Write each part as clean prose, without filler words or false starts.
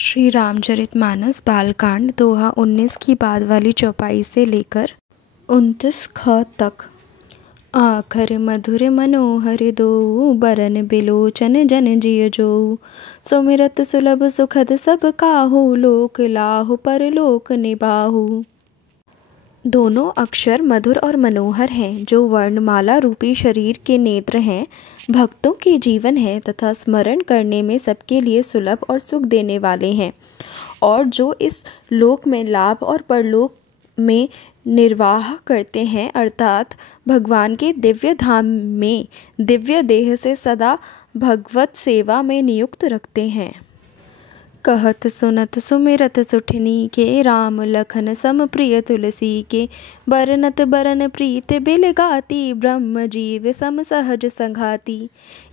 श्री रामचरितमानस बालकांड दोहा 19 की बाद वाली चौपाई से लेकर 29 ख तक। आखर मधुर मनोहर दोऊ बरन बिलोचन जन जिय जोऊ। सुमिरत सुलभ सुखद सब काहू लोक लाहु परलोक निबाहु। दोनों अक्षर मधुर और मनोहर हैं, जो वर्णमाला रूपी शरीर के नेत्र हैं, भक्तों के जीवन हैं तथा स्मरण करने में सबके लिए सुलभ और सुख देने वाले हैं, और जो इस लोक में लाभ और परलोक में निर्वाह करते हैं, अर्थात भगवान के दिव्य धाम में दिव्य देह से सदा भगवत सेवा में नियुक्त रखते हैं। कहत सुनत सुमिरत सुठनी के राम लखन सम प्रिय तुलसी के। बरनत बरन प्रीत बिल गाती ब्रह्म जीव सम सहज संघाती।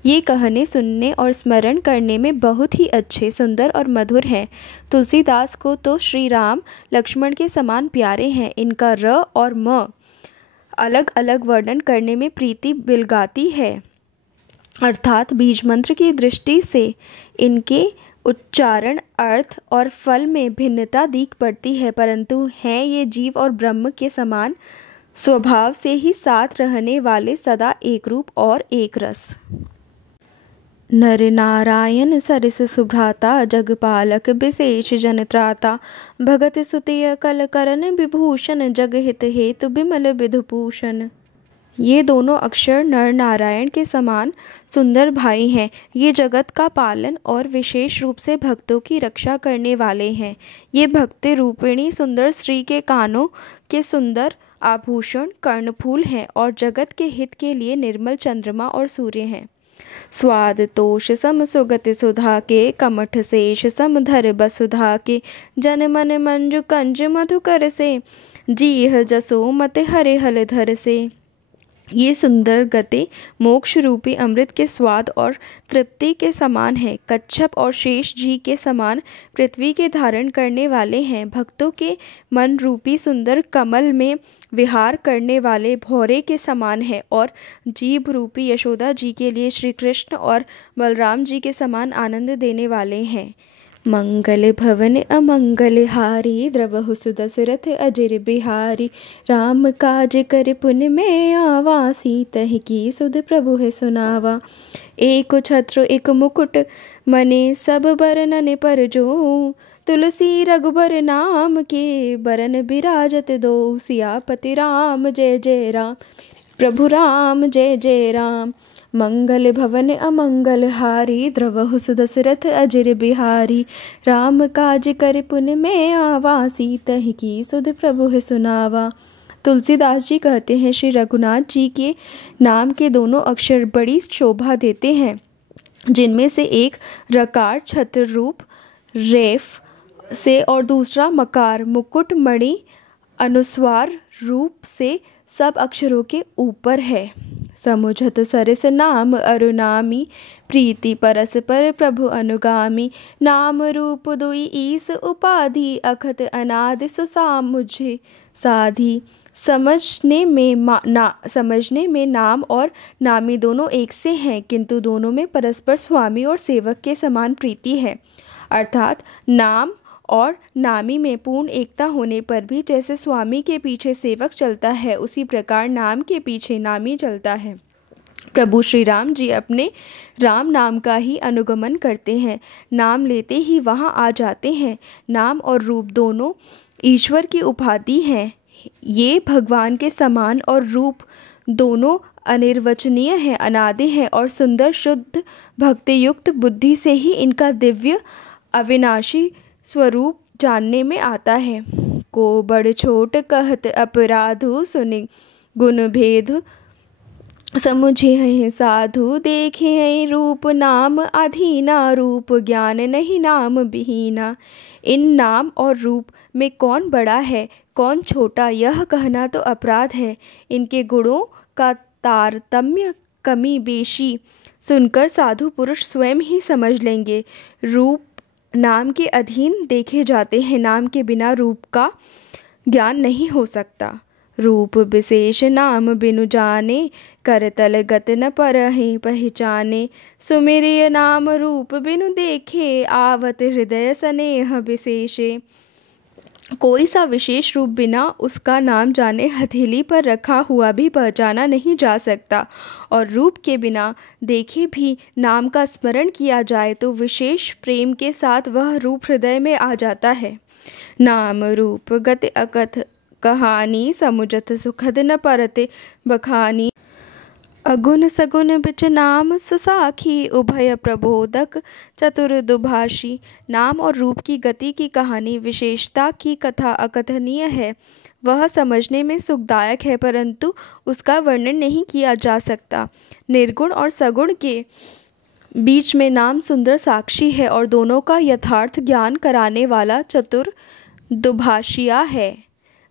ये कहने सुनने और स्मरण करने में बहुत ही अच्छे, सुंदर और मधुर हैं। तुलसीदास को तो श्री राम लक्ष्मण के समान प्यारे हैं। इनका र और म अलग अलग वर्णन करने में प्रीति बिलगाती है, अर्थात बीज मंत्र की दृष्टि से इनके उच्चारण, अर्थ और फल में भिन्नता दिख पड़ती है, परंतु हैं ये जीव और ब्रह्म के समान स्वभाव से ही साथ रहने वाले, सदा एक रूप और एक रस। नर नारायण सरिस सुभ्राता जगपालक विशेष जन त्राता। भगत सुतिय कल करन विभूषण जग हित हेतु बिमल विधुभूषण। ये दोनों अक्षर नर नारायण के समान सुंदर भाई हैं। ये जगत का पालन और विशेष रूप से भक्तों की रक्षा करने वाले हैं। ये भक्ति रूपिणी सुंदर स्त्री के कानों के सुंदर आभूषण कर्णफूल हैं, और जगत के हित के लिए निर्मल चंद्रमा और सूर्य हैं। स्वाद तोष सम सुगति सुधा के, कमठ शेष सम धर बसुधा के। जन मन मंजु कंज मधुकर से, जीह जसो मत हरे हल धर से। ये सुंदर गति मोक्ष रूपी अमृत के स्वाद और तृप्ति के समान है। कच्छप और शेष जी के समान पृथ्वी के धारण करने वाले हैं। भक्तों के मन रूपी सुंदर कमल में विहार करने वाले भौरे के समान है, और जीभ रूपी यशोदा जी के लिए श्री कृष्ण और बलराम जी के समान आनंद देने वाले हैं। मंगल भवन अमंगल हारी, द्रवहु सुदशरथ अजिर बिहारी। राम काज कर पुन में आवा, सीतहि की सुध प्रभु है सुनावा। एक छत्र एक मुकुट मने सब बरनन पर जो। तुलसी रघुबर नाम के, बरन बिराजत दो। सियापति राम जय जय राम, प्रभु राम जय जय राम। मंगल भवन अमंगल हारी, द्रवहु सुदशरथ अजिर बिहारी। राम काज कर पुन में आवा, सीतहि की सुध प्रभु है सुनावा। तुलसीदास जी कहते हैं, श्री रघुनाथ जी के नाम के दोनों अक्षर बड़ी शोभा देते हैं, जिनमें से एक रकार छत्र रूप रेफ से और दूसरा मकार मुकुट मणि अनुस्वार रूप से सब अक्षरों के ऊपर है। समुझत सरिस नाम अरुनामी, प्रीति परस पर प्रभु अनुगामी। नाम रूप दुई ईस उपाधि, अखत अनादि सुसामुझे साधी। समझने में नाम और नामी दोनों एक से हैं, किंतु दोनों में परस्पर स्वामी और सेवक के समान प्रीति है, अर्थात नाम और नामी में पूर्ण एकता होने पर भी जैसे स्वामी के पीछे सेवक चलता है, उसी प्रकार नाम के पीछे नामी चलता है। प्रभु श्री राम जी अपने राम नाम का ही अनुगमन करते हैं, नाम लेते ही वहाँ आ जाते हैं। नाम और रूप दोनों ईश्वर की उपाधि हैं। ये भगवान के समान और रूप दोनों अनिर्वचनीय हैं, अनादि हैं और सुंदर। शुद्ध भक्ति युक्त बुद्धि से ही इनका दिव्य अविनाशी स्वरूप जानने में आता है। को बड़ छोट कहत अपराधु, सुनि गुण भेद समुझे हैं साधु। देखे हैं रूप नाम अधीना, रूप ज्ञान नहीं नाम विहीना। इन नाम और रूप में कौन बड़ा है कौन छोटा, यह कहना तो अपराध है। इनके गुणों का तारतम्य कमी बेशी सुनकर साधु पुरुष स्वयं ही समझ लेंगे। रूप नाम के अधीन देखे जाते हैं, नाम के बिना रूप का ज्ञान नहीं हो सकता। रूप विशेष नाम बिनु जाने, करतल गत न परहि पहचाने। सुमिरिय नाम रूप बिनु देखे, आवत हृदय स्नेह विशेषे। कोई सा विशेष रूप बिना उसका नाम जाने हथेली पर रखा हुआ भी पहचाना नहीं जा सकता, और रूप के बिना देखे भी नाम का स्मरण किया जाए तो विशेष प्रेम के साथ वह रूप हृदय में आ जाता है। नाम रूप गति अकथ कहानी, समुझत सुखद न परते बखानी। अगुन सगुन बिच नाम सुसाखी, उभय प्रबोधक चतुर दुभाषी। नाम और रूप की गति की कहानी, विशेषता की कथा अकथनीय है। वह समझने में सुखदायक है, परंतु उसका वर्णन नहीं किया जा सकता। निर्गुण और सगुण के बीच में नाम सुंदर साक्षी है और दोनों का यथार्थ ज्ञान कराने वाला चतुर दुभाषिया है।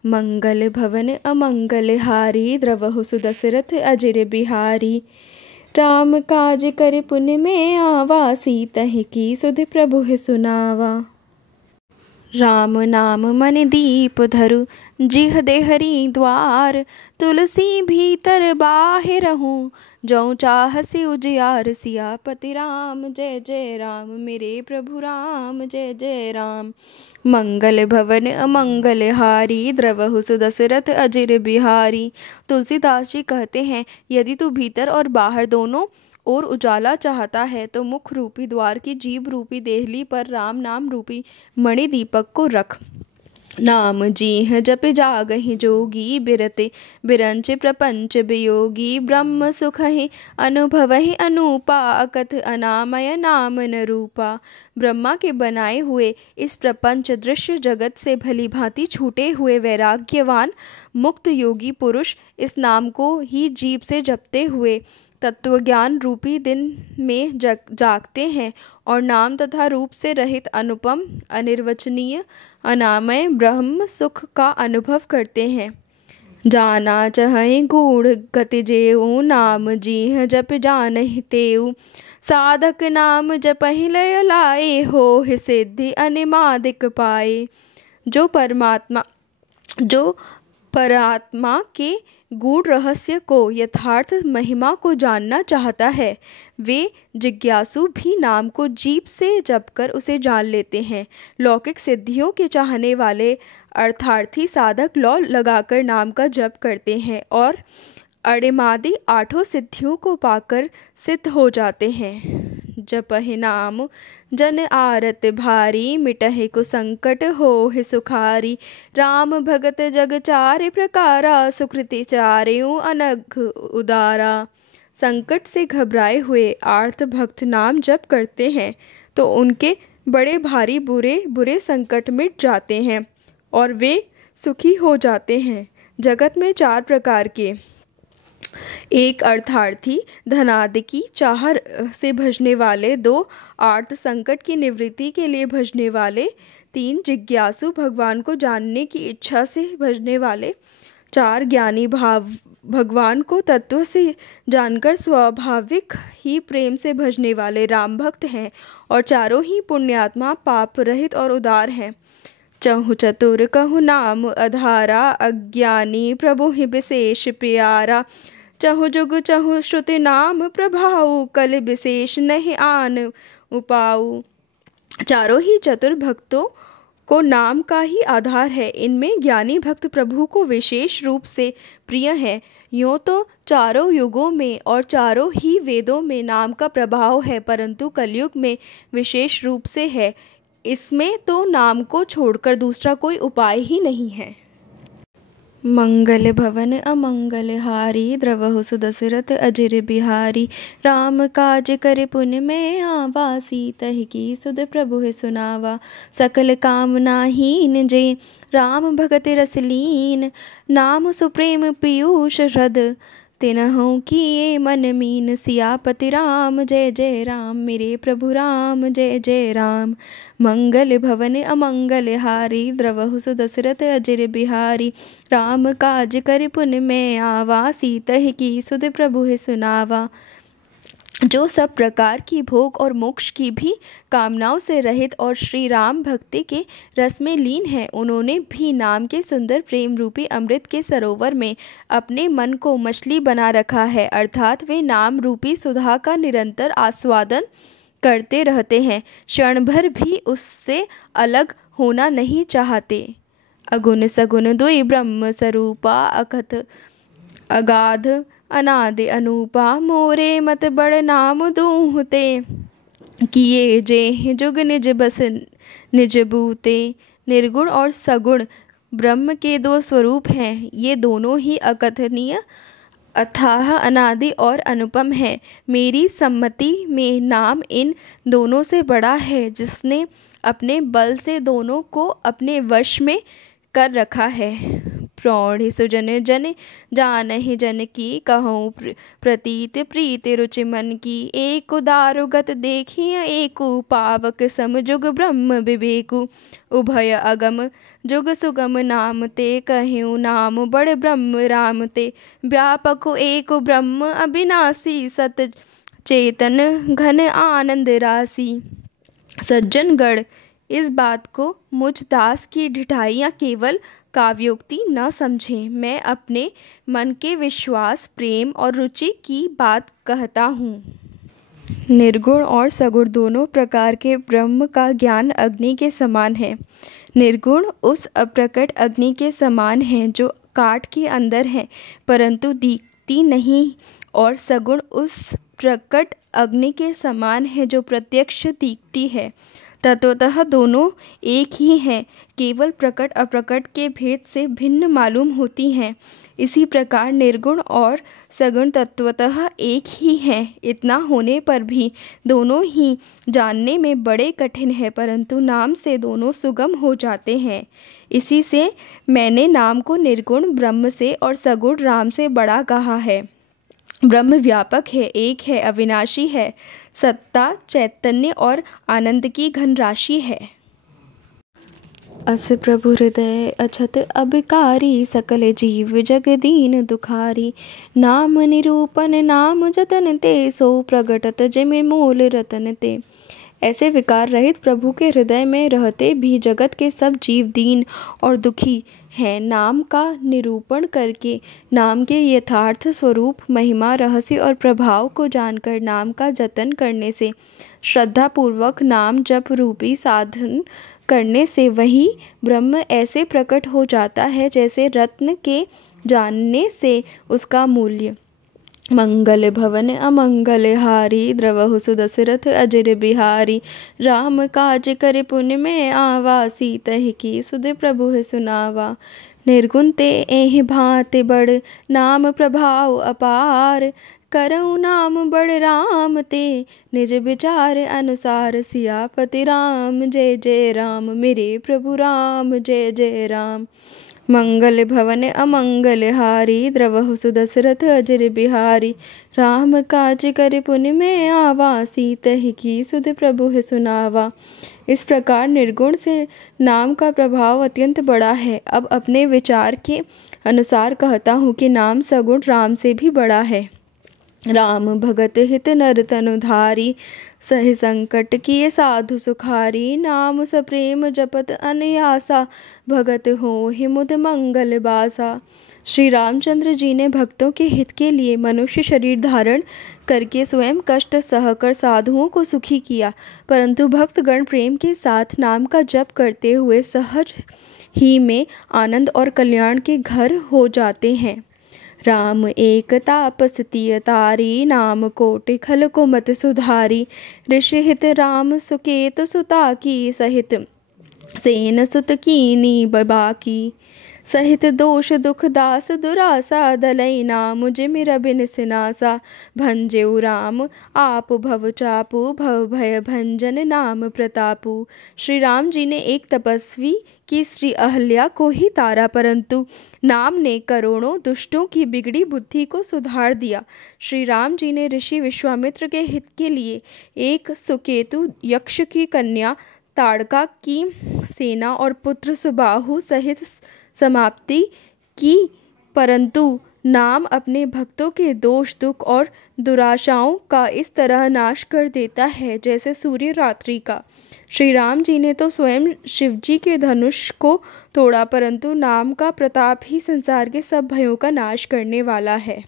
मंगल भवन अमंगल हारी, द्रवहु सुदशरथ अजिर बिहारी। राम काज कर पुण्य में आवा, सीतहि की सुध प्रभु सुनावा। राम नाम मन दीप धरु, जिह देहरी द्वार। तुलसी भीतर बाहिर रहूं, जौ चाहसी उजियार। सियापति राम जय जय राम, मेरे प्रभु राम जय जय राम। मंगल भवन अमंगल हारी, द्रवहु सुदशरथ अजिर बिहारी। तुलसीदास जी कहते हैं, यदि तू भीतर और बाहर दोनों और उजाला चाहता है तो मुख रूपी द्वार की जीभ रूपी देहली पर राम नाम रूपी मणि दीपक को रख। नाम जीह जप जागहि जोगी, बिरते बिरंच प्रपंच वियोगी। ब्रह्म सुखहि अनुभवहि अनूपा, अकथ अनामय नाम न रूपा। ब्रह्मा के बनाए हुए इस प्रपंच दृश्य जगत से भली भांति छूटे हुए वैराग्यवान मुक्त योगी पुरुष इस नाम को ही जीभ से जपते हुए तत्वज्ञान रूपी दिन में जागते हैं और नाम तथा रूप से रहित अनुपम अनिर्वचनीय अनामय ब्रह्म सुख का अनुभव करते हैं। जाना चहै गूढ़ गति जेऊ, नाम जीह जप जानहि तेऊ। साधक नाम जपहि लय लाए, हो सिद्धि अनिमादिक पाए। जो परात्मा के गूढ़ रहस्य को, यथार्थ महिमा को जानना चाहता है, वे जिज्ञासु भी नाम को जीभ से जपकर उसे जान लेते हैं। लौकिक सिद्धियों के चाहने वाले अर्थार्थी साधक लौ लगाकर नाम का जप करते हैं और अणिमादि आठों सिद्धियों को पाकर सिद्ध हो जाते हैं। जपहि नाम जन आरत भारी, मिटहि को संकट होहि सुखारी। राम भगत जग चारि प्रकारा, सुकृति चारेउ अनघ उदारा। संकट से घबराए हुए आर्त भक्त नाम जप करते हैं तो उनके बड़े भारी बुरे संकट मिट जाते हैं और वे सुखी हो जाते हैं। जगत में चार प्रकार के, एक अर्थार्थी धनादि की चाह से भजने वाले, दो आर्त संकट की निवृत्ति के लिए भजने वाले, तीन जिज्ञासु भगवान को जानने की इच्छा से भजने वाले, चार ज्ञानी भगवान को तत्व से जानकर स्वाभाविक ही प्रेम से भजने वाले राम भक्त हैं और चारों ही पुण्यात्मा पाप रहित और उदार हैं। चहु चतुर कहु नाम आधारा, अज्ञानी प्रभु ही विशेष प्यारा। चहु जुग चहु श्रुति नाम प्रभाऊ, कल विशेष नहीं आन उपाऊ। चारों ही चतुर भक्तों को नाम का ही आधार है। इनमें ज्ञानी भक्त प्रभु को विशेष रूप से प्रिय है। यूँ तो चारों युगों में और चारों ही वेदों में नाम का प्रभाव है, परंतु कलयुग में विशेष रूप से है। इसमें तो नाम को छोड़कर दूसरा कोई उपाय ही नहीं है। मंगल भवन अमंगल हारी, द्रवहु सुदशरथ अजिर बिहारी। राम काज कर पुण्य में आवा, सीतहि की सुध प्रभु सुनावा। सकल कामना हीन जे राम भगत रस लीन, नाम सुप्रेम पीयूष हृद, तिनहु किए मन मीन। सियापति राम जय जय राम, मेरे प्रभु राम जय जय राम। मंगल भवन अमंगल हारी, द्रवहु सुदशरथ अजिर बिहारी। राम काज कर पुण्य में आवा, सीतहि की सुध प्रभु सुनावा। जो सब प्रकार की भोग और मोक्ष की भी कामनाओं से रहित और श्री राम भक्ति के रस में लीन है, उन्होंने भी नाम के सुंदर प्रेम रूपी अमृत के सरोवर में अपने मन को मछली बना रखा है। अर्थात वे नाम रूपी सुधा का निरंतर आस्वादन करते रहते हैं, क्षण भर भी उससे अलग होना नहीं चाहते। अगुण सगुण दुई ब्रह्म स्वरूपा अकथ अगाध अनादि अनूपा, मोरे मत बड़ नाम दूहते, किए जे जुग निज बस निज बूते। निर्गुण और सगुण ब्रह्म के दो स्वरूप हैं, ये दोनों ही अकथनीय, अथाह, अनादि और अनुपम है। मेरी सम्मति में नाम इन दोनों से बड़ा है, जिसने अपने बल से दोनों को अपने वश में कर रखा है। प्रौढ़ सुजन जन जानहि जन की, कहूँ प्रतीत प्रीति रुचि मन की। एक दारुगत देखिए एक पावक सम, जुग ब्रह्म विवेकु उभय अगम। जुग सुगम नाम ते कहूँ नाम, बड़ ब्रह्म राम ते। व्यापक एक ब्रह्म अविनाशी, सत चेतन घन आनंद राशि। सज्जनगण, इस बात को मुझ दास की ढिठाइयाँ केवल काव्योक्ति न समझें। मैं अपने मन के विश्वास, प्रेम और रुचि की बात कहता हूँ। निर्गुण और सगुण दोनों प्रकार के ब्रह्म का ज्ञान अग्नि के समान है। निर्गुण उस अप्रकट अग्नि के समान है जो काठ के अंदर है परंतु दिखती नहीं, और सगुण उस प्रकट अग्नि के समान है जो प्रत्यक्ष दिखती है। तत्वतः दोनों एक ही हैं, केवल प्रकट अप्रकट के भेद से भिन्न मालूम होती हैं। इसी प्रकार निर्गुण और सगुण तत्वतः एक ही हैं। इतना होने पर भी दोनों ही जानने में बड़े कठिन है, परंतु नाम से दोनों सुगम हो जाते हैं। इसी से मैंने नाम को निर्गुण ब्रह्म से और सगुण राम से बड़ा कहा है। ब्रह्म व्यापक है, एक है, अविनाशी है, सत्ता, चैतन्य और आनंद की घन राशि है। अस प्रभु हृदय अछत अबिकारी, सकल जीव जग दीन दुखारी। नाम निरूपन नाम जतन ते, सो प्रगटत जिमि मूल रतन ते। ऐसे विकार रहित प्रभु के हृदय में रहते भी जगत के सब जीव दीन और दुखी हैं। नाम का निरूपण करके, नाम के यथार्थ स्वरूप, महिमा, रहस्य और प्रभाव को जानकर नाम का जतन करने से, श्रद्धापूर्वक नाम जप रूपी साधन करने से वही ब्रह्म ऐसे प्रकट हो जाता है जैसे रत्न के जानने से उसका मूल्य। मंगल भवन अमंगल हारी, द्रवहु सुदशरथ अजर बिहारी। राम काज करे पुण्य में आवा, सीतहि की सुध प्रभु है सुनावा। निर्गुण ते एहि भांति बड़, नाम प्रभाव अपार। करऊ नाम बड़ राम ते, निज विचार अनुसार। सियापति राम जय जय राम, मेरे प्रभु राम जय जय राम। मंगल भवन अमंगल हारी, द्रवहु सुदशरथ अजर बिहारी। राम काज करे पुण्य में आवा, सीतहि की सुध प्रभु है सुनावा। इस प्रकार निर्गुण से नाम का प्रभाव अत्यंत बड़ा है। अब अपने विचार के अनुसार कहता हूँ कि नाम सगुण राम से भी बड़ा है। राम भगत हित नर तनुधारी, सह संकट किए साधु सुखारी। नाम सप्रेम जपत अनयासा, भगत हो हिमुद मंगल बासा। श्री रामचंद्र जी ने भक्तों के हित के लिए मनुष्य शरीर धारण करके स्वयं कष्ट सहकर साधुओं को सुखी किया, परंतु भक्तगण प्रेम के साथ नाम का जप करते हुए सहज ही में आनंद और कल्याण के घर हो जाते हैं। राम एक तापस तिय तारी, नाम कोटि खल को मत सुधारी। ऋषि हित राम सुकेत सुता की, सहित सेन सुत कीनी बाकी। सहित दोष दुख दास दुरासा, दलई नाम जिमिर बिन सिनासा। भंजेउ राम आप भव चापू, भव भय भंजन नाम प्रतापू। श्री राम जी ने एक तपस्वी की श्री अहल्या को ही तारा, परंतु नाम ने करोड़ों दुष्टों की बिगड़ी बुद्धि को सुधार दिया। श्री राम जी ने ऋषि विश्वामित्र के हित के लिए एक सुकेतु यक्ष की कन्या ताड़का की सेना और पुत्र सुबाहु सहित समाप्ति की, परंतु नाम अपने भक्तों के दोष दुख और दुराशाओं का इस तरह नाश कर देता है जैसे सूर्य रात्रि का। श्री राम जी ने तो स्वयं शिवजी के धनुष को तोड़ा, परंतु नाम का प्रताप ही संसार के सब भयों का नाश करने वाला है।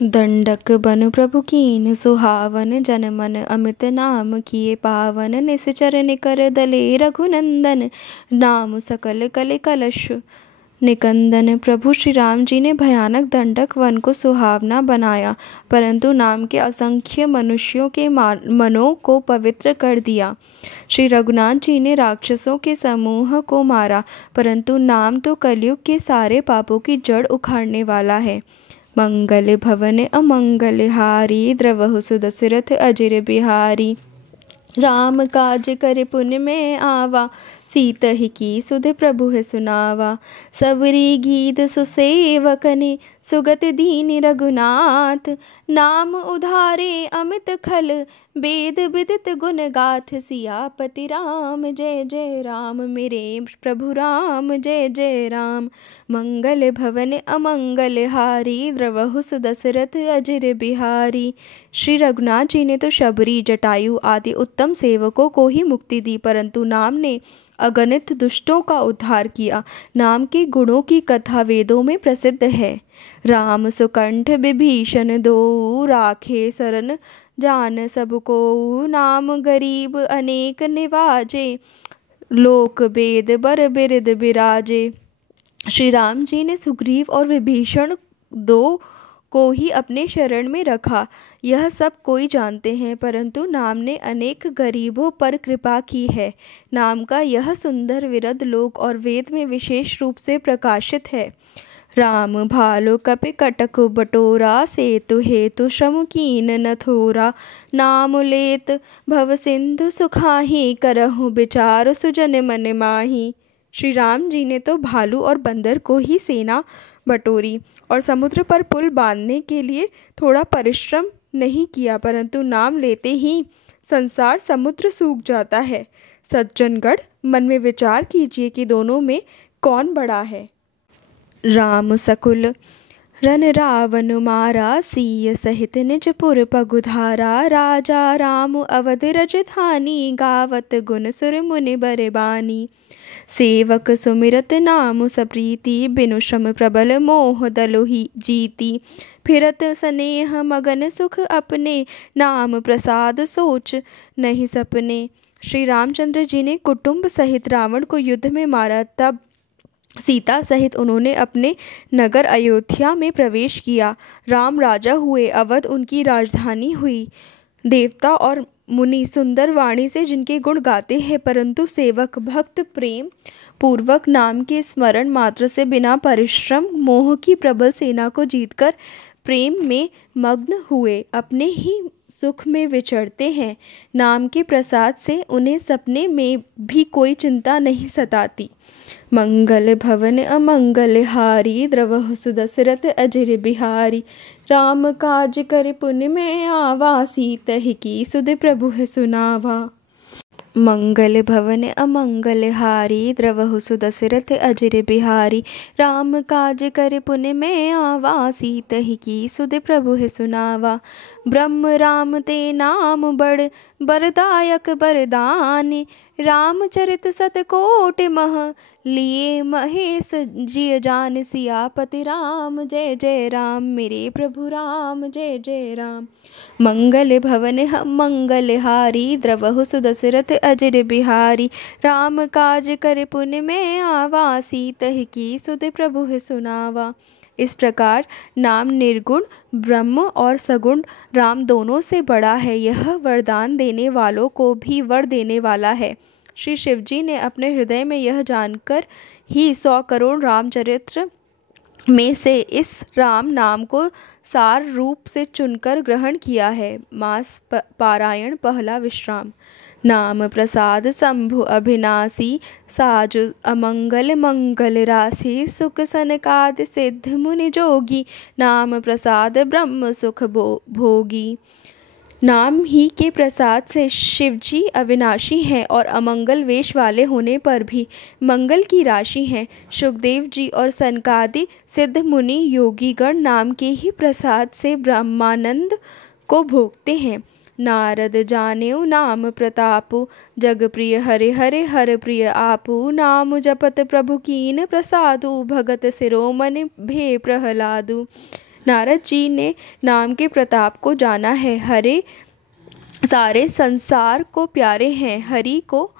दंडक बन प्रभु कीन सुहावन, जन मन अमित नाम किए पावन। निश्चर निकर दले रघुनंदन, नाम सकल कले कलश निकंदन। प्रभु श्री राम जी ने भयानक दंडक वन को सुहावना बनाया, परंतु नाम के असंख्य मनुष्यों के मनों को पवित्र कर दिया। श्री रघुनाथ जी ने राक्षसों के समूह को मारा, परंतु नाम तो कलयुग के सारे पापों की जड़ उखाड़ने वाला है। मंगल भवन अमंगल हारी, द्रवहु सुदशरथ अजिर बिहारी। राम काज करे पुण्य में आवा, सीत ही की सुध प्रभु है सुनावा। सबरी गीत सुसेवकने, सुगत दीन रघुनाथ। नाम उधारे अमित खल, वेद विदित गुण गाथ। सियापति राम जय जय राम, मेरे प्रभु राम जय जय राम। मंगल भवन अमंगल हारी, द्रवहु सुदशरथ अजिर बिहारी। श्री रघुनाथ जी ने तो शबरी, जटायु आदि उत्तम सेवकों को ही मुक्ति दी, परंतु नाम ने अगणित दुष्टों का उद्धार किया। नाम के गुणों की कथा वेदों में प्रसिद्ध है। राम सुकंठ विभीषण दो, राखे शरण जान सबको। नाम गरीब अनेक निवाजे, लोक वेद बर बिरद बिराजे। श्री राम जी ने सुग्रीव और विभीषण दो को ही अपने शरण में रखा, यह सब कोई जानते हैं, परंतु नाम ने अनेक गरीबों पर कृपा की है। नाम का यह सुंदर विरद लोक और वेद में विशेष रूप से प्रकाशित है। राम भालो कपि कटक बटोरा, सेतु हेतु श्रम कीन न थोरा। नाम लेत भव सिंधु सुखाही, करहु विचार सुजन मन माही। श्री राम जी ने तो भालू और बंदर को ही सेना बटोरी और समुद्र पर पुल बांधने के लिए थोड़ा परिश्रम नहीं किया, परंतु नाम लेते ही संसार समुद्र सूख जाता है। सज्जनगढ़, मन में विचार कीजिए कि दोनों में कौन बड़ा है। राम सकुल रन रावण मारा, सीय सहित निजपुर पगुधारा। राजा राम अवध राजधानी, गावत गुण सुर मुनि बरबानी। सेवक सुमिरत नाम सप्रीति, बिनु श्रम प्रबल मोह दलोही जीती। फिरत स्नेह मगन सुख अपने, नाम प्रसाद सोच नहीं सपने। श्री रामचंद्र जी ने कुटुंब सहित रावण को युद्ध में मारा, तब सीता सहित उन्होंने अपने नगर अयोध्या में प्रवेश किया। राम राजा हुए, अवध उनकी राजधानी हुई। देवता और मुनि सुंदर वाणी से जिनके गुण गाते हैं, परंतु सेवक भक्त प्रेम पूर्वक नाम के स्मरण मात्र से बिना परिश्रम मोह की प्रबल सेना को जीतकर प्रेम में मग्न हुए अपने ही सुख में विचरते हैं। नाम के प्रसाद से उन्हें सपने में भी कोई चिंता नहीं सताती। मंगल भवन अमंगल हारी, द्रवहु सुदशरथ अजिर बिहारी। राम काज करे पुण्य में आवा, सीत ही की सुध प्रभु है सुनावा। मंगल भवन अमंगल हारी, द्रवहु सुदशरथ अजिर बिहारी। राम काज करे पुण्य में आवा, सीत ही की सुध प्रभु है सुनावा। ब्रह्म राम ते नाम बड़, बरदायक बरदानी। रामचरित सतकोट मह, लिए महेश जिय जान। सियापति राम जय जय राम, मेरे प्रभु राम जय जय राम। मंगल भवन मंगल हारी, द्रवहु सुदशरथ अजिर बिहारी। राम काज करे पुण्य में आवा, सीत ही की सुध प्रभु है सुनावा। इस प्रकार नाम निर्गुण ब्रह्म और सगुण राम दोनों से बड़ा है। यह वरदान देने वालों को भी वर देने वाला है। श्री शिवजी ने अपने हृदय में यह जानकर ही 100 करोड़ रामचरित्र में से इस राम नाम को सार रूप से चुनकर ग्रहण किया है। मास पारायण पहला विश्राम। नाम प्रसाद शंभु अभिनाशी, साजु अमंगल मंगल राशि। सुख सनकादि सिद्ध मुनि जोगी, नाम प्रसाद ब्रह्म सुख भोगी। नाम ही के प्रसाद से शिवजी अविनाशी हैं और अमंगल वेश वाले होने पर भी मंगल की राशि हैं। सुखदेव जी और सनकादि सिद्ध मुनि योगीगण नाम के ही प्रसाद से ब्रह्मानंद को भोगते हैं। नारद जानेऊ नाम प्रतापु, जग प्रिय हरे हरे हर प्रिय आपू। नाम जपत प्रभु कीन प्रसादु, भगत शिरोमणि भे प्रहलादु। नारद जी ने नाम के प्रताप को जाना है। हरे सारे संसार को प्यारे हैं, हरि को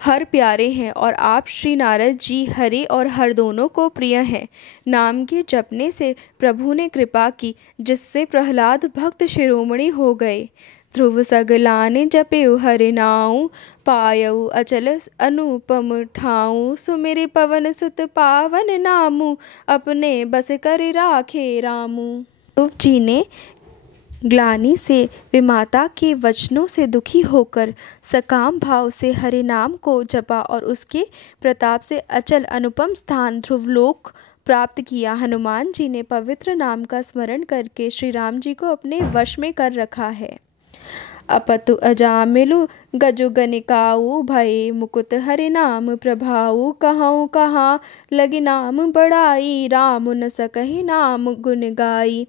हर प्यारे हैं, और आप श्री नारद जी हरि और हर दोनों को प्रिय हैं। नाम के जपने से प्रभु ने कृपा की, जिससे प्रहलाद भक्त शिरोमणि हो गए। ध्रुव सगलाने जपेउ हरि नाउ, पायउ अचल अनुपम ठाऊ। सुमिरि पवन सुत पावन नामु, अपने बस कर राखे रामू। ध्रुव जी ने ग्लानि से विमाता के वचनों से दुखी होकर सकाम भाव से हरि नाम को जपा और उसके प्रताप से अचल अनुपम स्थान ध्रुवलोक प्राप्त किया। हनुमान जी ने पवित्र नाम का स्मरण करके श्री राम जी को अपने वश में कर रखा है। अपतु अजामिलु गजु गनिकाऊ, भय मुकुत हरि नाम प्रभाऊ। कहूँ कहाँ लगी नाम बड़ाई, राम न सकहि नाम गुण गाई।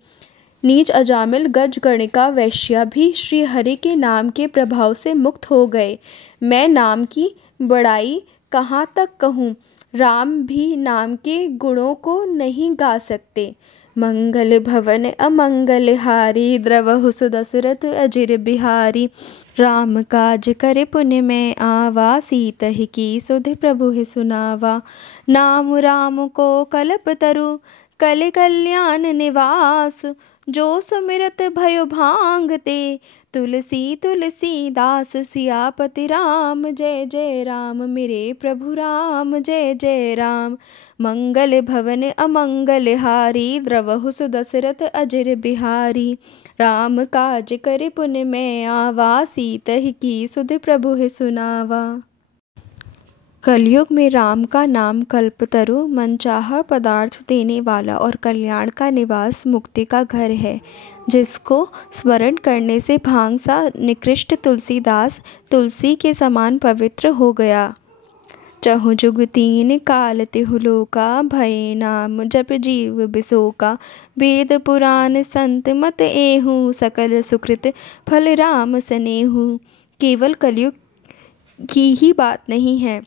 नीच अजामिल गज गणिका वैश्या भी श्री हरि के नाम के प्रभाव से मुक्त हो गए। मैं नाम की बड़ाई कहाँ तक कहूँ, राम भी नाम के गुणों को नहीं गा सकते। मंगल भवन अमंगल हारी, द्रवहु दशरथ अजिर बिहारी। राम काज करे पुण्य में आवा, सीतहि की सुधि प्रभु ही सुनावा। नाम राम को कल्प तरु, कल कल्याण निवास। जो सुमिरत भयो भांगते, तुलसी तुलसी दास। सियापति राम जय जय राम, मेरे प्रभु राम जय जय राम। मंगल भवन अमंगल हारी, द्रवहु दशरथ अजिर बिहारी। राम काज करे पुण्य में आवा, सीतहि की सुधि प्रभु ही सुनावा। कलयुग में राम का नाम कल्पतरु, मनचाहा पदार्थ देने वाला और कल्याण का निवास, मुक्ति का घर है। जिसको स्मरण करने से भांग सा निकृष्ट तुलसीदास तुलसी के समान पवित्र हो गया। चहु जुग तीन काल तिहु लोका, भय नाम जप जीव बिसोका। वेद पुराण संत मत एहु, सकल सुकृत फल राम सनेहु। केवल कलयुग की ही बात नहीं है,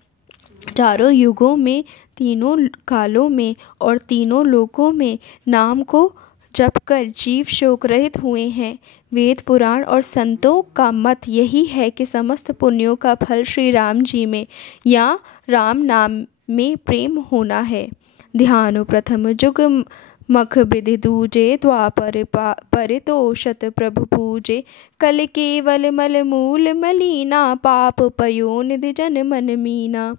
चारों युगों में, तीनों कालों में और तीनों लोकों में नाम को जप कर जीव शोक रहित हुए हैं। वेद पुराण और संतों का मत यही है कि समस्त पुण्यों का फल श्री राम जी में या राम नाम में प्रेम होना है। ध्यान प्रथम जुग मख विधि दूजे, द्वापर परितोषत प्रभु पूजे। कल केवल मल मूल मलीना, पाप पयो निधि जन मन मीना।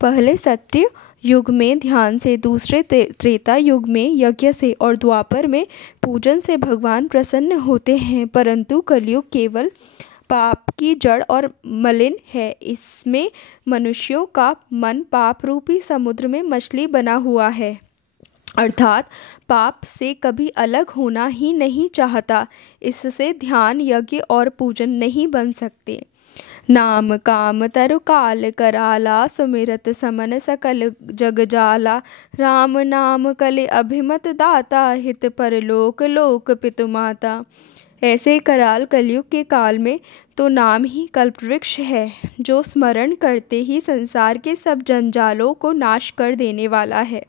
पहले सत्य युग में ध्यान से, दूसरे त्रेता युग में यज्ञ से और द्वापर में पूजन से भगवान प्रसन्न होते हैं। परंतु कलयुग केवल पाप की जड़ और मलिन है। इसमें मनुष्यों का मन पाप रूपी समुद्र में मछली बना हुआ है, अर्थात पाप से कभी अलग होना ही नहीं चाहता। इससे ध्यान, यज्ञ और पूजन नहीं बन सकते। नाम काम तरु काल कराला, सुमिरत समन सकल जग जाला। राम नाम कले अभिमत दाता, हित परलोक लोक पितु माता। ऐसे कराल कलयुग के काल में तो नाम ही कल्पवृक्ष है, जो स्मरण करते ही संसार के सब जंजालों को नाश कर देने वाला है।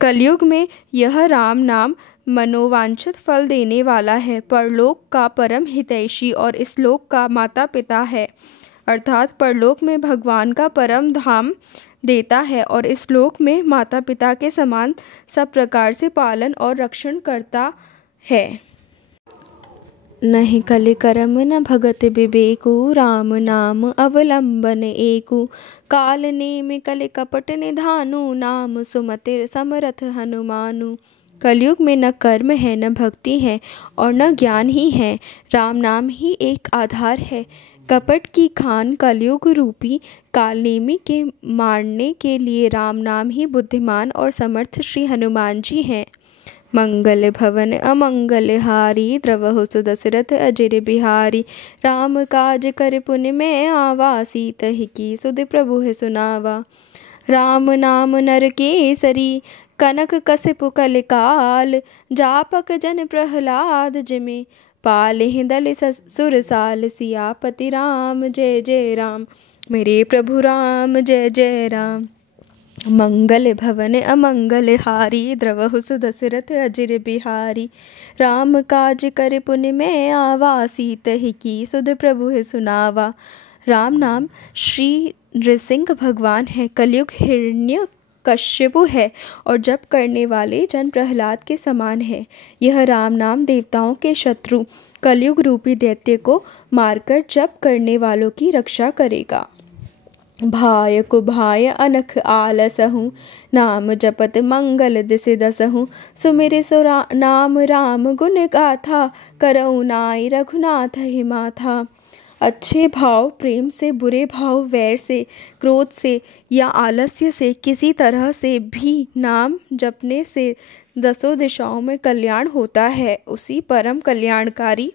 कलयुग में यह राम नाम मनोवांछित फल देने वाला है। परलोक का परम हितैषी और इस लोक का माता पिता है, अर्थात परलोक में भगवान का परम धाम देता है और इस लोक में माता पिता के समान सब प्रकार से पालन और रक्षण करता है। नहीं कलि करम न भगत विवेकु, राम नाम अवलंबन एकु। काल नेमि कलि कपट निधानु, नाम सुमतिर समरथ हनुमानु। कलयुग में न कर्म है, न भक्ति है और न ज्ञान ही है, राम नाम ही एक आधार है। कपट की खान कलयुग रूपी कालनेमी के मारने के लिए राम नाम ही बुद्धिमान और समर्थ श्री हनुमान जी हैं। मंगल भवन अमंगल हारी, द्रवहु सुदशरथ अजिर बिहारी। राम काज कर पुनि में आवा, सीतहि की सुध प्रभु है सुनावा। राम नाम नर केसरी, कनक कसिपु कल काल। जापक जन प्रहलाद जिमि, पालिहि दल सुरसाल। सियापति राम जय जय राम, मेरे प्रभु राम जय जय राम। मंगल भवन अमंगल हारी, द्रवहु सुदशरथ अजिर बिहारी। राम काज कर पुनि में आवा, सीतहि की सुध प्रभु है सुनावा। राम नाम श्री नृसिंह भगवान है, कलयुग हिरण्य कश्यपु है और जप करने वाले जन प्रहलाद के समान है। यह राम नाम देवताओं के शत्रु कलयुग रूपी दैत्य को मारकर जप करने वालों की रक्षा करेगा। भाय कुभाय अनख आलसहु, नाम जपत मंगल दिस दसहु। सुमिरे सो नाम राम गुण गाथा, करऊ नाई रघुनाथ ही माथा। अच्छे भाव प्रेम से, बुरे भाव वैर से, क्रोध से या आलस्य से किसी तरह से भी नाम जपने से दसों दिशाओं में कल्याण होता है। उसी परम कल्याणकारी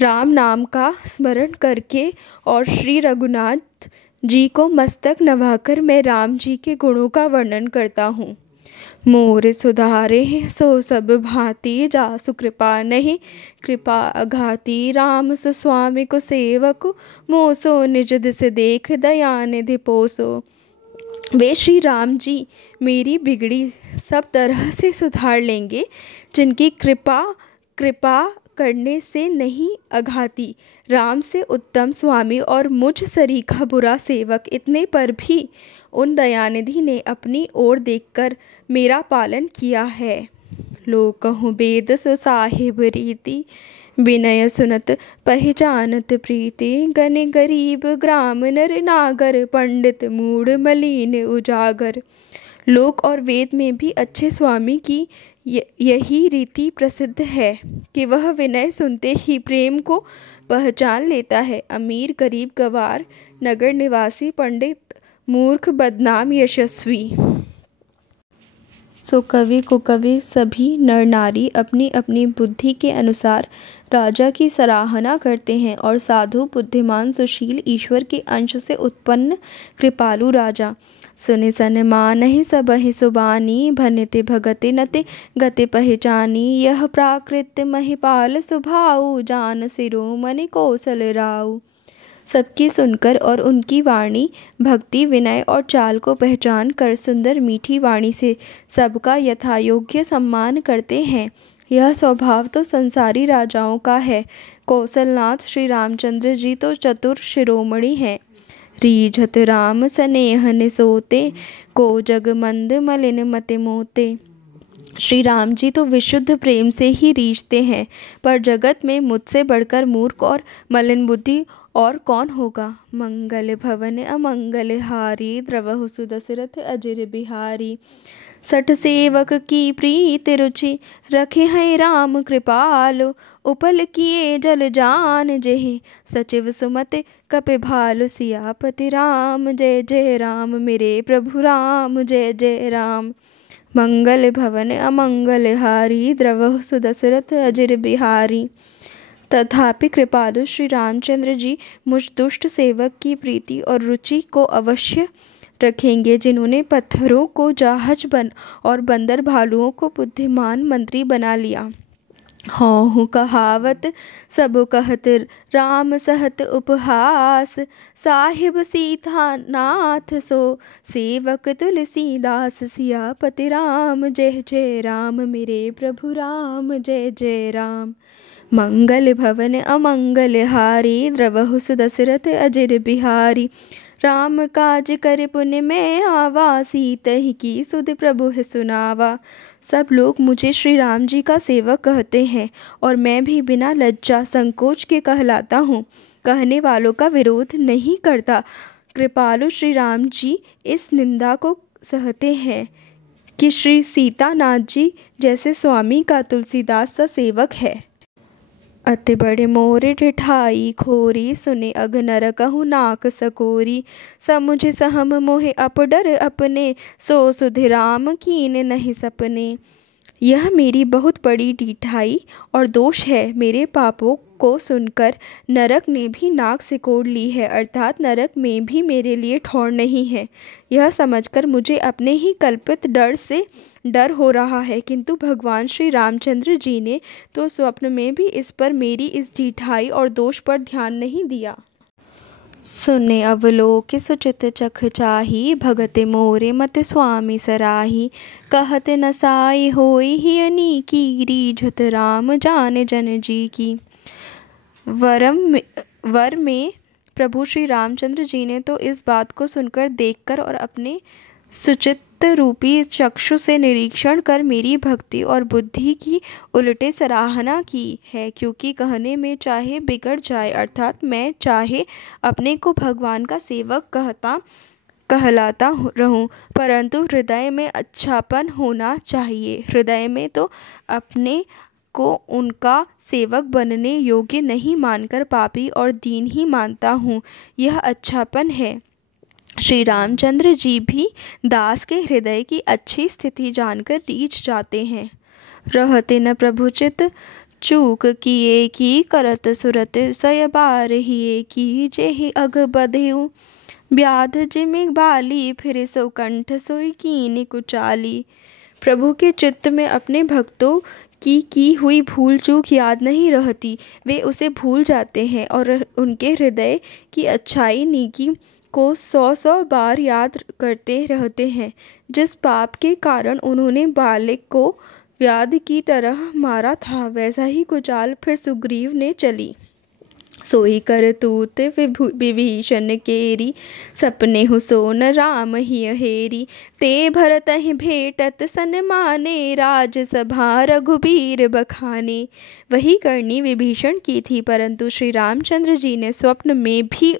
राम नाम का स्मरण करके और श्री रघुनाथ जी को मस्तक नवाकर मैं राम जी के गुणों का वर्णन करता हूँ। मोर सुधारे सो सब भांति, जासु कृपा नहीं कृपा अघाती। राम सुस्वामी को सेवक, मोसो निज दिस देख दया निधि पोसो। वे श्री राम जी मेरी बिगड़ी सब तरह से सुधार लेंगे, जिनकी कृपा करने से नहीं अघाती। राम से उत्तम स्वामी और मुझ सरीखा बुरा सेवक, इतने पर भी उन दयानिधि ने अपनी ओर देखकर मेरा पालन किया है। लोग कहूँ वेद सो साहिब रीति, विनय सुनत पहचानत प्रीति। गने गरीब ग्राम नर नागर, पंडित मूढ़ मलिन उजागर। लोक और वेद में भी अच्छे स्वामी की यही रीति प्रसिद्ध है कि वह विनय सुनते ही प्रेम को पहचान लेता है। अमीर गरीब गवार, नगर निवासी, पंडित मूर्ख, बदनाम यशस्वी। सो कवि कुकवि सभी नर नारी अपनी अपनी बुद्धि के अनुसार राजा की सराहना करते हैं और साधु बुद्धिमान सुशील ईश्वर के अंश से उत्पन्न कृपालु राजा सुनि सन मानहि सबहि सुबानी। भनिते भगति नते गति पहचानी, यह प्राकृत महिपाल सुभाऊ। जान शिरोमणि कौशल राऊ। सबकी सुनकर और उनकी वाणी भक्ति विनय और चाल को पहचान कर सुंदर मीठी वाणी से सबका यथायोग्य सम्मान करते हैं। यह स्वभाव तो संसारी राजाओं का है। कौशलनाथ श्री रामचंद्र जी तो चतुर शिरोमणि हैं। रीझत राम स्नेह निसोते, को जग मंद मलिन मति मोते। श्री राम जी तो विशुद्ध प्रेम से ही रीझते हैं, पर जगत में मुझसे बढ़कर मूर्ख और मलिन बुद्धि और कौन होगा। मंगल भवन अमंगल हारी, द्रवहु सुदशरथ अजिर बिहारी। सठ सेवक की प्रीति रुचि, रखे हैं राम कृपालु। उपल किए जल जान जेहि, सचिव सुमति कपि भालु। सियापति राम जय जय राम, मेरे प्रभु राम जय जय राम। मंगल भवन अमंगल हारी, द्रवहु सुदशरथ अजिर बिहारी। तथापि कृपालु श्री रामचंद्र जी मुझ दुष्ट सेवक की प्रीति और रुचि को अवश्य रखेंगे, जिन्होंने पत्थरों को जहाज और बंदर भालुओं को बुद्धिमान मंत्री बना लिया। हाँ कहावत सब कहत, राम सहत उपहास। साहिब सीता नाथ सो, सेवक तुलसीदास। सियापति राम जय जय राम, मेरे प्रभु राम जय जय राम। मंगल भवन अमंगल हारी, द्रवहु सुदशरथ अजिर बिहारी। राम काज कर पुनि में आवा, सीतहि की सुध प्रभु है सुनावा। सब लोग मुझे श्री राम जी का सेवक कहते हैं और मैं भी बिना लज्जा संकोच के कहलाता हूँ। कहने वालों का विरोध नहीं करता। कृपालु श्री राम जी इस निंदा को सहते हैं कि श्री सीतानाथ जी जैसे स्वामी का तुलसीदास सा सेवक है। अति बड़े मोर ढिठाई खोरी, सुने अग नर कहु नाक सकोरी। समुझ सहम मोहे अपडर अपने, सो सुधि राम कीन नहीं सपने। यह मेरी बहुत बड़ी ढिठाई और दोष है। मेरे पापों को सुनकर नरक ने भी नाक सिकोड़ ली है, अर्थात नरक में भी मेरे लिए ठौर नहीं है। यह समझकर मुझे अपने ही कल्पित डर से डर हो रहा है, किंतु भगवान श्री रामचंद्र जी ने तो स्वप्न में भी इस पर, मेरी इस ढिठाई और दोष पर ध्यान नहीं दिया। सुने अवलोक सुचित चख चाही, भगत मोरे मत स्वामी सराही। कहत न साई होई ही अनीकी, रीझत राम जान जन जी की। वर में प्रभु श्री रामचंद्र जी ने तो इस बात को सुनकर, देखकर और अपने सुचित रूपी चक्षु से निरीक्षण कर मेरी भक्ति और बुद्धि की उलटे सराहना की है, क्योंकि कहने में चाहे बिगड़ जाए, अर्थात मैं चाहे अपने को भगवान का सेवक कहलाता रहूं, परंतु हृदय में अच्छापन होना चाहिए। हृदय में तो अपने को उनका सेवक बनने योग्य नहीं मानकर पापी और दीन ही मानता हूँ, यह अच्छापन है। श्री रामचंद्र जी भी दास के हृदय की अच्छी स्थिति जानकर रीझ जाते हैं। रहते न प्रभुचित चूक किए की, करत सुरत सय बार हिए की। जेहि अग बधेउ ब्याध जिमिक बाली, फिर सो कंठ सोई कीनी कुचाली। प्रभु के चित्त में अपने भक्तों की हुई भूल चूक याद नहीं रहती, वे उसे भूल जाते हैं और उनके हृदय की अच्छाई नीकी को 100 बार याद करते रहते हैं। जिस पाप के कारण उन्होंने बालिक को व्याध की तरह मारा था, वैसा ही कुचाल फिर सुग्रीव ने चली। सोई करतूत विभीषण केरी, सपने हु सोन राम ही हेरी। ते भरत ही भेटत सन्माने, राज सभा रघुबीर बखाने। वही करनी विभीषण की थी, परंतु श्री रामचंद्र जी ने स्वप्न में भी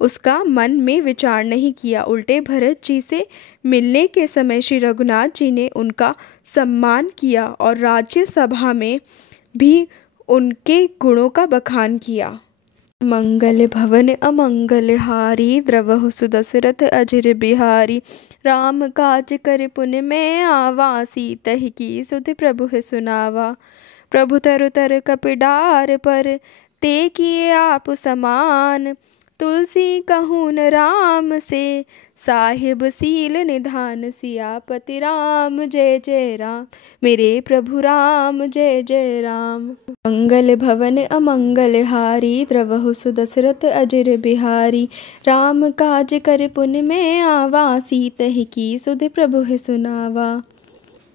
उसका मन में विचार नहीं किया। उल्टे भरत जी से मिलने के समय श्री रघुनाथ जी ने उनका सम्मान किया और राज्य सभा में भी उनके गुणों का बखान किया। मंगल भवन अमंगल हारी, द्रवहु सुदशरथ अजिर बिहारी। राम काज कर पुन में आवा, सीतहि की सुधि प्रभु सुनावा। प्रभु तरु तर कपिडार पर, ते किए आप समान। तुलसी कहून राम से, साहिब सील निधान। सियापति राम जय जय राम, मेरे प्रभु राम जय जय राम। मंगल भवन अमंगल हारी, द्रवहु सुदशरथ अजिर बिहारी। राम काज कर पुन में आवा, सीतहि की सुधि प्रभु सुनावा।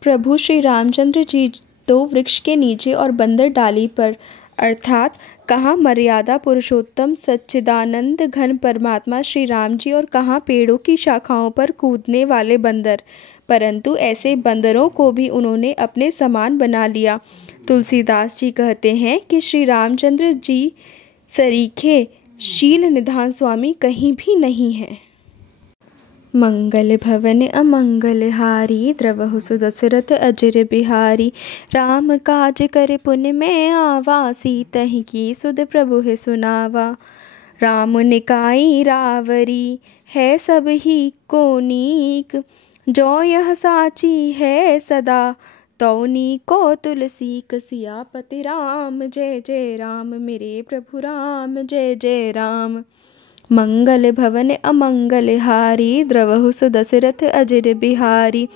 प्रभु श्री रामचंद्र जी तो वृक्ष के नीचे और बंदर डाली पर, अर्थात कहाँ मर्यादा पुरुषोत्तम सच्चिदानंद घन परमात्मा श्री राम जी और कहाँ पेड़ों की शाखाओं पर कूदने वाले बंदर, परंतु ऐसे बंदरों को भी उन्होंने अपने समान बना लिया। तुलसीदास जी कहते हैं कि श्री रामचंद्र जी सरीखे शील निधान स्वामी कहीं भी नहीं है। मंगल भवन अमंगल हारी, द्रवहु सुदशरथ अजिर बिहारी। राम काज कर पुन में आवा, सीतहि की सुध प्रभु सुनावा। राम निकाई रावरी, है सब ही को नीक। जो यह साची है सदा, तौनी को तुलसी। सियापति राम जय जय राम, मेरे प्रभु राम जय जय राम। मंगल भवन अमंगल हारी, द्रवहु सुदशरथ अजिर बिहारी।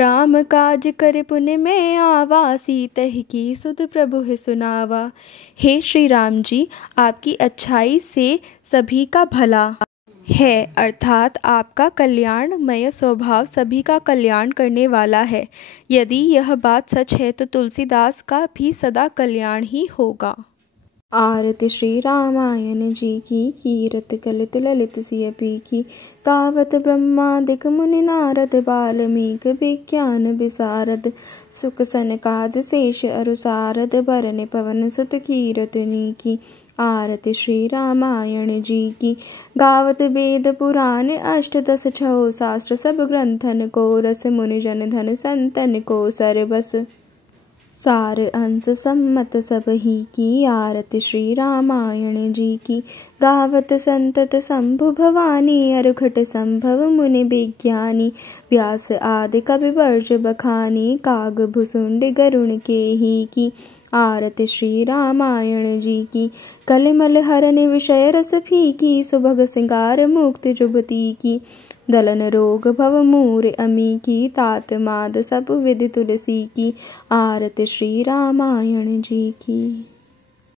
राम काज कर पुन में आवा, सीतहि की सुध प्रभु सुनावा। हे श्री राम जी, आपकी अच्छाई से सभी का भला है, अर्थात आपका कल्याणमय स्वभाव सभी का कल्याण करने वाला है। यदि यह बात सच है तो तुलसीदास का भी सदा कल्याण ही होगा। आरती श्री रामायण जी की, कीरत कलित ललित सियपी की। गावत ब्रह्मादिक मुनि नारद, बाल्मीक विज्ञान विशारद। सुख सनकाद शेष अरु सारद, बरन पवन सुत कीरतनी की। आरती श्री रामायण जी की। गावत वेद पुराण अष्टदश छौ शास्त्र, सब ग्रंथन को रस। मुनि जन धन संतन को सरबस। सार अंश सम्मत सब ही की, आरती श्री रामायण जी की। गावत संतत शंभु भवानी, अरघट संभव मुनि विज्ञानी। व्यास आदि कवि वर्ज बखानी, काग भुसुंड गरुण के ही की। आरती श्री रामायण जी की। कलिमल हरनि विषय रस फीकी, सुभग सिंगार मुक्ति जुभती की। दलन रोग भव मूर अमी की, तात माद सब विधि तुलसी की। आरती श्री रामायण जी की।